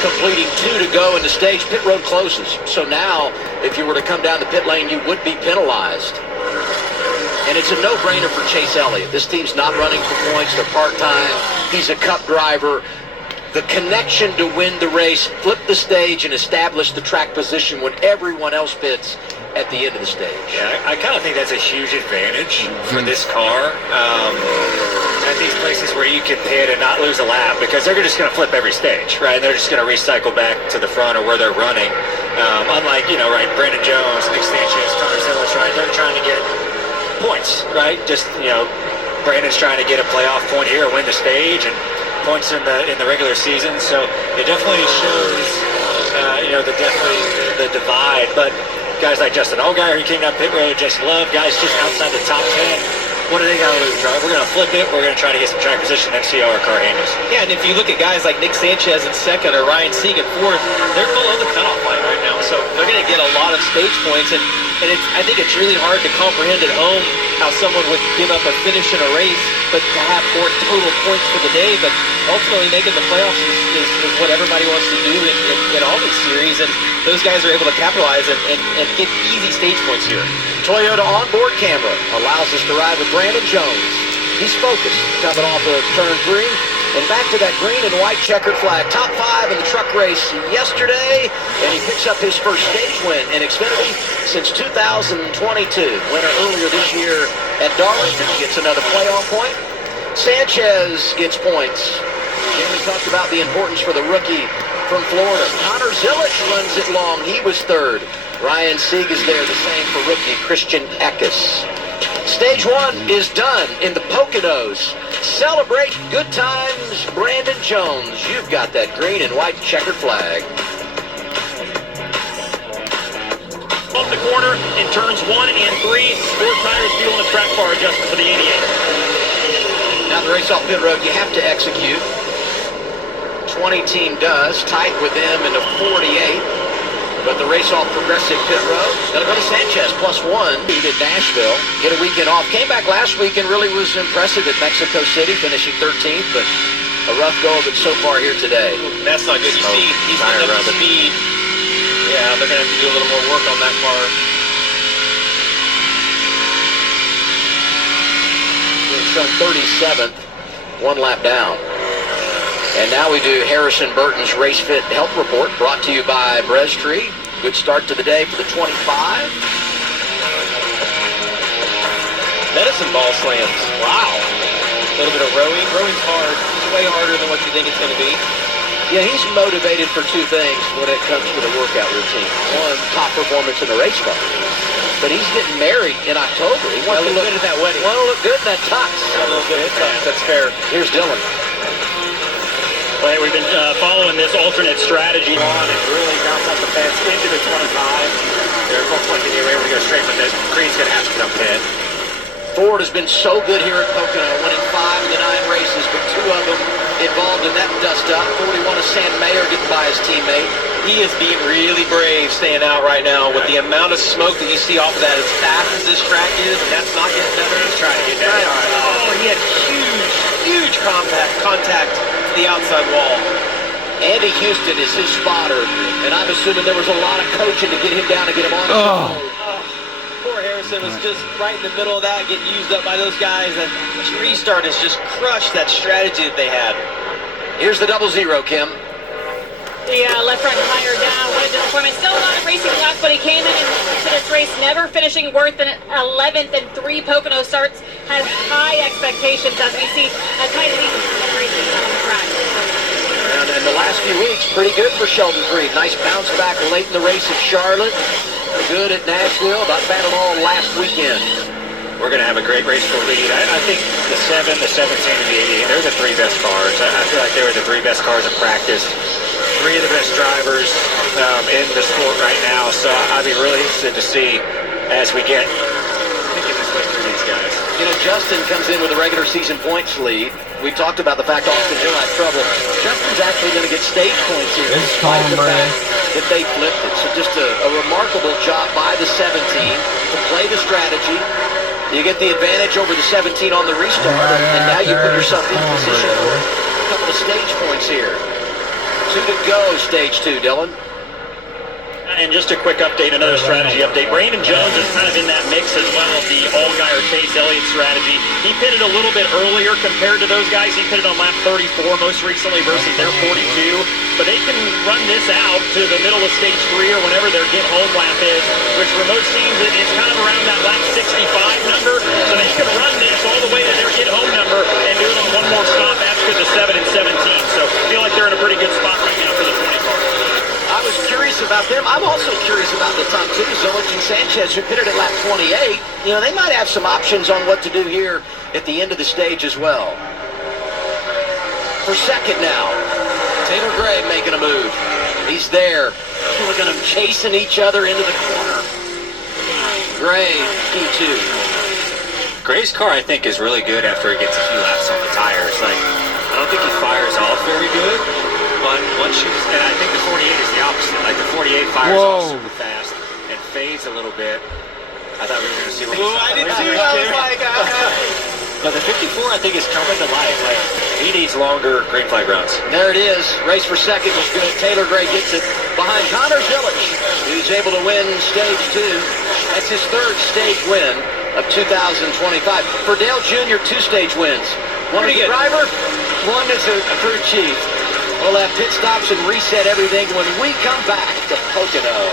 completing 2 to go in the stage. Pit road closes. So now, if you were to come down the pit lane, you would be penalized. And it's a no-brainer for Chase Elliott. This team's not running for points. They're part-time. He's a cup driver. The connection to win the race, flip the stage, and establish the track position when everyone else pits at the end of the stage. Yeah, I kind of think that's a huge advantage for this car. At these places where you can pit and not lose a lap, because they're just going to flip every stage, right? And they're just going to recycle back to the front or where they're running. Unlike, right, Brandon Jones, Nick Sanchez, Connor Zillich, right? They're trying to get points, right? Just, Brandon's trying to get a playoff point here, win the stage, and points in the regular season. So it definitely shows, the divide. But guys like Justin Allgaier, who came down pit road, Jason Love, guys just outside the top 10. What do they got to lose, right? We're going to flip it. We're going to try to get some track position and see how our car handles. Yeah, and if you look at guys like Nick Sanchez in second or Ryan Sieg in fourth, they're below the cutoff line right now. So they're going to get a lot of stage points. And I think it's really hard to comprehend at home how someone would give up a finish in a race, but to have more total points for the day. But ultimately, making the playoffs is what everybody wants to do in all these series. And those guys are able to capitalize and get easy stage points here. Toyota onboard camera allows us to ride with Brandon Jones. He's focused coming off of turn 3 and back to that green and white checkered flag. Top 5 in the truck race yesterday, and he picks up his first stage win in Xfinity since 2022. Winner earlier this year at Darlington gets another playoff point. Sanchez gets points. Jamie talked about the importance for the rookie from Florida. Connor Zillich runs it long. He was third. Ryan Sieg is there, the same for rookie Christian Eckes. Stage 1 is done in the Poconos. Celebrate good times, Brandon Jones. You've got that green and white checkered flag. Off the corner in turns 1 and 3. Sport tires fueling the track bar adjustment for the 88. Now the race off pit road, you have to execute. 20 team does, tight with them in the 48. But the race off progressive pit road, gonna go to Sanchez, +1. He did Nashville, get a weekend off. Came back last week and really was impressive at Mexico City, finishing 13th, but a rough go of it so far here today. That's not good. You see, he's getting up to speed. Yeah, they're gonna have to do a little more work on that car. It's on 37th, 1 lap down. And now we do Harrison Burton's Race Fit Health Report, brought to you by Brestree. Good start to the day for the 25. Medicine ball slams. Wow. A little bit of rowing. Rowing's hard. It's way harder than what you think it's going to be. Yeah, he's motivated for 2 things when it comes to the workout routine. 1, top performance in the race car. But he's getting married in October. He wants to look good at that wedding. Want to look good in that tux. A little good at tux. That's fair. Here's Dylan. Well, we've been following this alternate strategy. On and really bounce off the fence into the 25. They're both looking you able to go straight, but the green's going to have to come pit. Ford has been so good here at Pocono, winning 5 of the 9 races, but 2 of them involved in that dust-up. 41 of Sam Mayer getting by his teammate. He is being really brave staying out right now with the amount of smoke that you see off of that. As fast as this track is, that's not getting better. He's trying to get better. Oh, he had huge contact to the outside wall. Andy Houston is his spotter, and I'm assuming there was a lot of coaching to get him down and get him on. Poor Harrison was just right in the middle of that, getting used up by those guys. And restart has just crushed that strategy that they had. Here's the 00, Kim. The left front tire down, what a disappointment. Still not a racing luck, but he came into this race never finishing worse than 11th, and 3 Pocono starts. Has high expectations as we see a tight lead of racing on the track. And the last few weeks, pretty good for Sheldon Creed. Nice bounce back late in the race at Charlotte. Good at Nashville. About battled all last weekend. We're going to have a great race for lead. I think the 7, the 17, and the 88, they're the 3 best cars. I feel like they were the 3 best cars in practice. 3 of the best drivers in the sport right now. So I'd be really interested to see as we get picking this way through these guys. Justin comes in with a regular season points lead. We talked about the fact Austin Hill had trouble. Justin's actually going to get stage points here. Despite the fact that they flipped it. So just a remarkable job by the 17 to play the strategy. You get the advantage over the 17 on the restart, and now you put yourself in position for a couple of stage points here. So 2 to go, stage 2, Dylan. And just a quick update, another strategy update. Brandon Jones is kind of in that mix as well of the Allgaier or Chase Elliott strategy. He pitted a little bit earlier compared to those guys. He pitted on lap 34 most recently versus their 42. But they can run this out to the middle of stage 3 or whenever their get-home lap is, which for most teams it's kind of around that lap 65 number. So they can run this all the way to their get-home number and do it on one more stop after the 7 and 17. So I feel like they're in a pretty good spot right now for the 20 car. I was curious about them. I'm also curious about the top 2, Zolich and Sanchez, who pitted at lap 28. You know, they might have some options on what to do here at the end of the stage as well. For second now, Taylor Gray making a move. He's there. Look at them chasing each other into the corner. Gray, P2. Gray's car, I think, is really good after he gets a few laps on the tires. Like, I don't think he fires off very good, but once you, and I think the 48 is the opposite. Like, the 48 fires off super fast and fades a little bit. I thought we were going to see what I did too. I was like, But the 54, I think, is coming to life. Like, he needs longer green flag runs. There it is. Race for second was good. Taylor Gray gets it behind Connor Zilich, who's able to win stage 2. That's his 3rd stage win of 2025. For Dale Jr., 2 stage wins. One as a driver, one as a crew chief. We'll have pit stops and reset everything when we come back to Pocono.